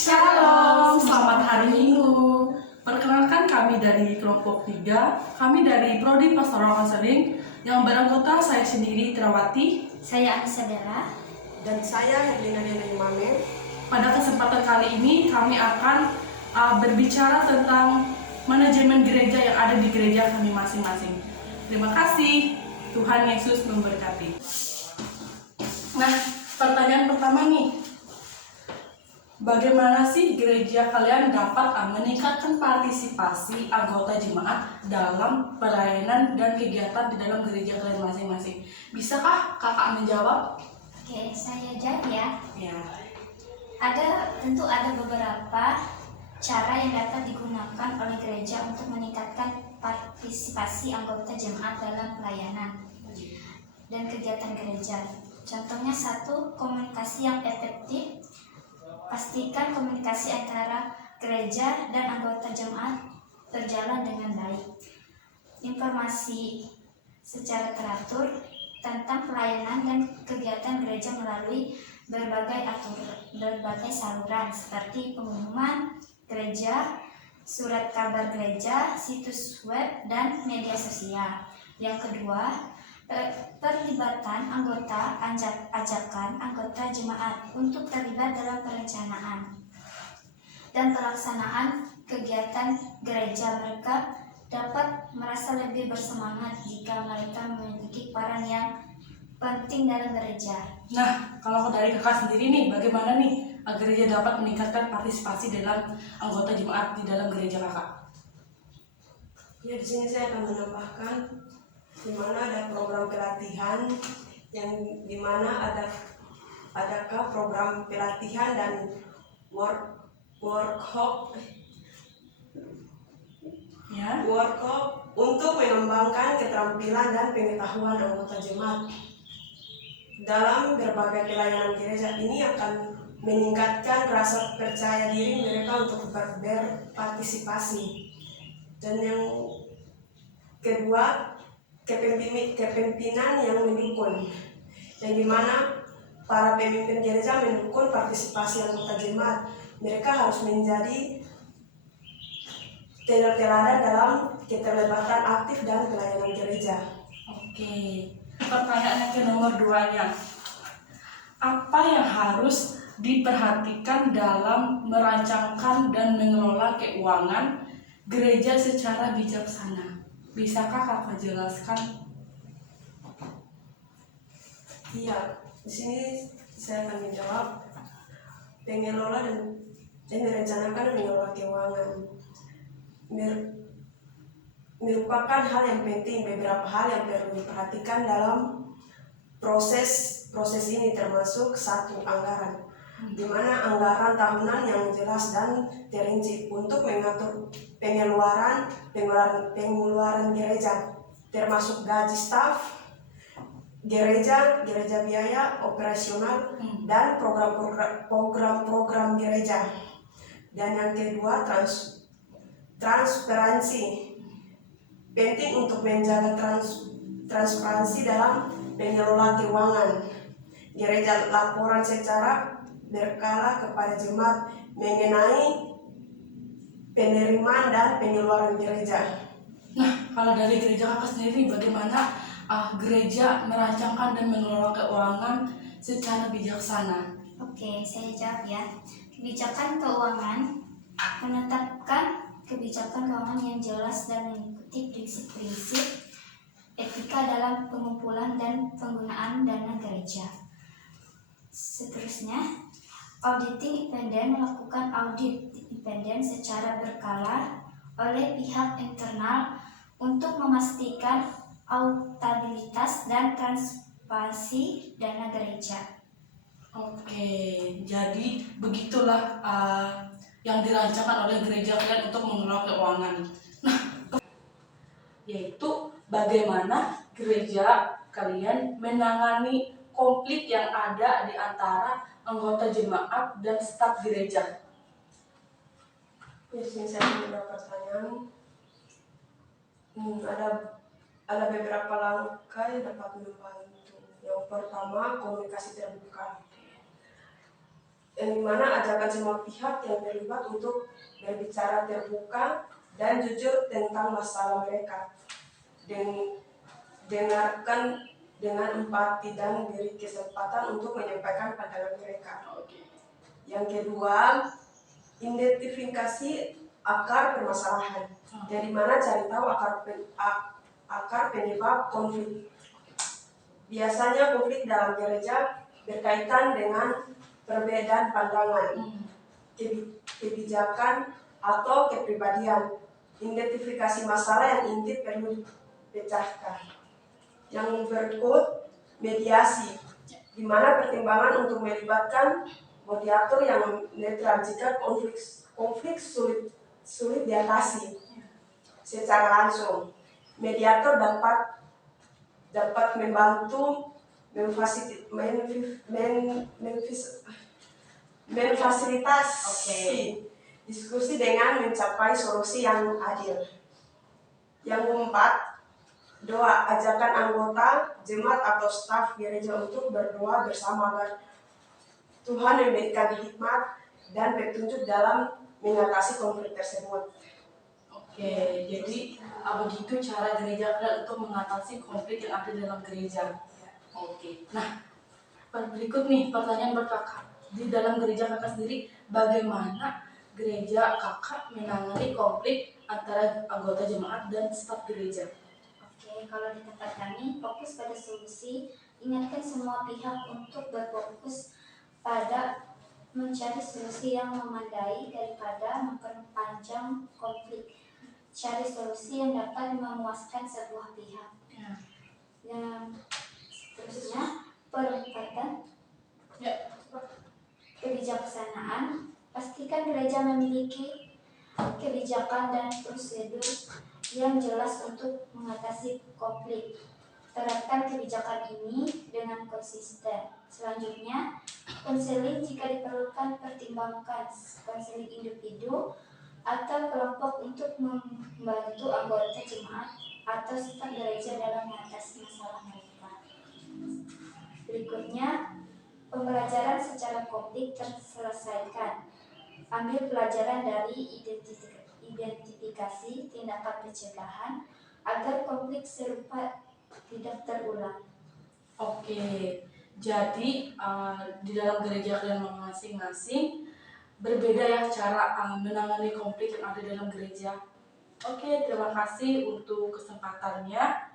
Shalom, selamat hari Minggu. Perkenalkan kami dari kelompok 3, kami dari Prodi Pastoral Konseling yang berangkota saya sendiri Terawati, saya Anissa Bella, dan saya Herlina Dena Imane. Pada kesempatan kali ini kami akan berbicara tentang manajemen gereja yang ada di gereja kami masing-masing. Terima kasih, Tuhan Yesus memberkati. Nah, pertanyaan pertama nih. Bagaimana sih gereja kalian dapat meningkatkan partisipasi anggota jemaat dalam pelayanan dan kegiatan di dalam gereja kalian masing-masing? Bisakah kakak menjawab? Oke, saya jawab ya. Ya. Tentu ada beberapa cara yang dapat digunakan oleh gereja untuk meningkatkan partisipasi anggota jemaat dalam pelayanan dan kegiatan gereja. Contohnya satu, komunikasi yang efektif. Pastikan komunikasi antara gereja dan anggota jemaat berjalan dengan baik. Informasi secara teratur tentang pelayanan dan kegiatan gereja melalui berbagai saluran seperti pengumuman gereja, surat kabar gereja, situs web, dan media sosial. Yang kedua, perlibatan anggota, ajakan anggota jemaat untuk terlibat dalam perencanaan dan pelaksanaan kegiatan gereja. Mereka dapat merasa lebih bersemangat jika mereka memiliki peran yang penting dalam gereja. Nah, kalau dari kakak sendiri nih, bagaimana nih gereja dapat meningkatkan partisipasi dalam anggota jemaat di dalam gereja kakak? Ya, di sini saya akan menambahkan di mana ada program pelatihan yang di mana adakah program pelatihan dan workshop untuk mengembangkan keterampilan dan pengetahuan anggota jemaat dalam berbagai pelayanan gereja. Ini akan meningkatkan rasa percaya diri mereka untuk berpartisipasi. Dan yang kedua, kepemimpinan yang mendukung, yang dimana para pemimpin gereja mendukung partisipasi anggota jemaat. Mereka harus menjadi teladan dalam keterlibatan aktif dan pelayanan gereja. Oke, pertanyaan yang ke nomor 2-nya. Apa yang harus diperhatikan dalam merancangkan dan mengelola keuangan gereja secara bijaksana? Bisakah kakak jelaskan? Iya, di sini saya akan menjawab. Pengelola dan merencanakan dan mengelola keuangan merupakan hal yang penting. Beberapa hal yang perlu diperhatikan dalam proses ini termasuk satu, anggaran, di mana anggaran tahunan yang jelas dan terinci untuk mengatur pengeluaran gereja, termasuk gaji staf gereja biaya operasional dan program gereja. Dan yang kedua, transparansi. Penting untuk menjaga transparansi dalam pengelola keuangan gereja. Laporan secara berkala kepada jemaat mengenai penerimaan dan pengeluaran gereja. Nah, kalau dari gereja kakak sendiri, bagaimana gereja merancangkan dan mengelola keuangan secara bijaksana? Oke, saya jawab ya. Kebijakan keuangan menetapkan kebijakan keuangan yang jelas dan mengikuti prinsip-prinsip etika dalam pengumpulan dan penggunaan dana gereja. Seterusnya, auditing independen melakukan audit independen secara berkala oleh pihak internal untuk memastikan akuntabilitas dan transparansi dana gereja. Oke, jadi begitulah yang dirancangkan oleh gereja kalian untuk mengelola keuangan. Nah, yaitu bagaimana gereja kalian menangani konflik yang ada di antara anggota jemaat dan staf gereja. Di sini saya punya pertanyaan. Ada beberapa langkah yang dapat membantu. Yang pertama, komunikasi terbuka. yang dimana ajakan semua pihak yang terlibat untuk berbicara terbuka dan jujur tentang masalah mereka. Dengarkan dengan empati dan beri kesempatan untuk menyampaikan pandangan mereka. Yang kedua, identifikasi akar permasalahan. Dari mana cari tahu akar penyebab konflik. Biasanya konflik dalam gereja berkaitan dengan perbedaan pandangan, kebijakan, atau kepribadian. Identifikasi masalah yang inti perlu dipecahkan. Yang berikut, mediasi, di mana pertimbangan untuk melibatkan mediator yang netral jika konflik sulit diatasi secara langsung. Mediator dapat membantu memfasilitasi diskusi dengan mencapai solusi yang adil. Yang keempat, doa, ajakan anggota jemaat atau staf gereja untuk berdoa bersama agar Tuhan memberikan hikmat dan petunjuk dalam mengatasi konflik tersebut. Oke, jadi begitu cara gereja kalian untuk mengatasi konflik yang ada dalam gereja. Oke, nah berikut nih pertanyaan buat kakak. Di dalam gereja kakak sendiri, bagaimana gereja kakak menangani konflik antara anggota jemaat dan staf gereja? Oke, kalau di tempat kami fokus pada solusi, ingatkan semua pihak untuk berfokus pada mencari solusi yang memadai daripada memperpanjang konflik. Cari solusi yang dapat memuaskan sebuah pihak. Yang seterusnya, perempatan kebijaksanaan. Pastikan gereja memiliki kebijakan dan prosedur yang jelas untuk mengatasi konflik. Terapkan kebijakan ini dengan konsisten. Selanjutnya, konseling jika diperlukan, pertimbangkan konseling individu atau kelompok untuk membantu anggota jemaat atau staf gereja dalam mengatasi masalah mereka. Berikutnya, pembelajaran secara konflik terselesaikan. Ambil pelajaran dari identifikasi tindakan pencegahan agar konflik serupa tidak terulang. Oke, jadi di dalam gereja kalian masing-masing berbeda ya cara menangani konflik yang ada dalam gereja. Oke, terima kasih untuk kesempatannya.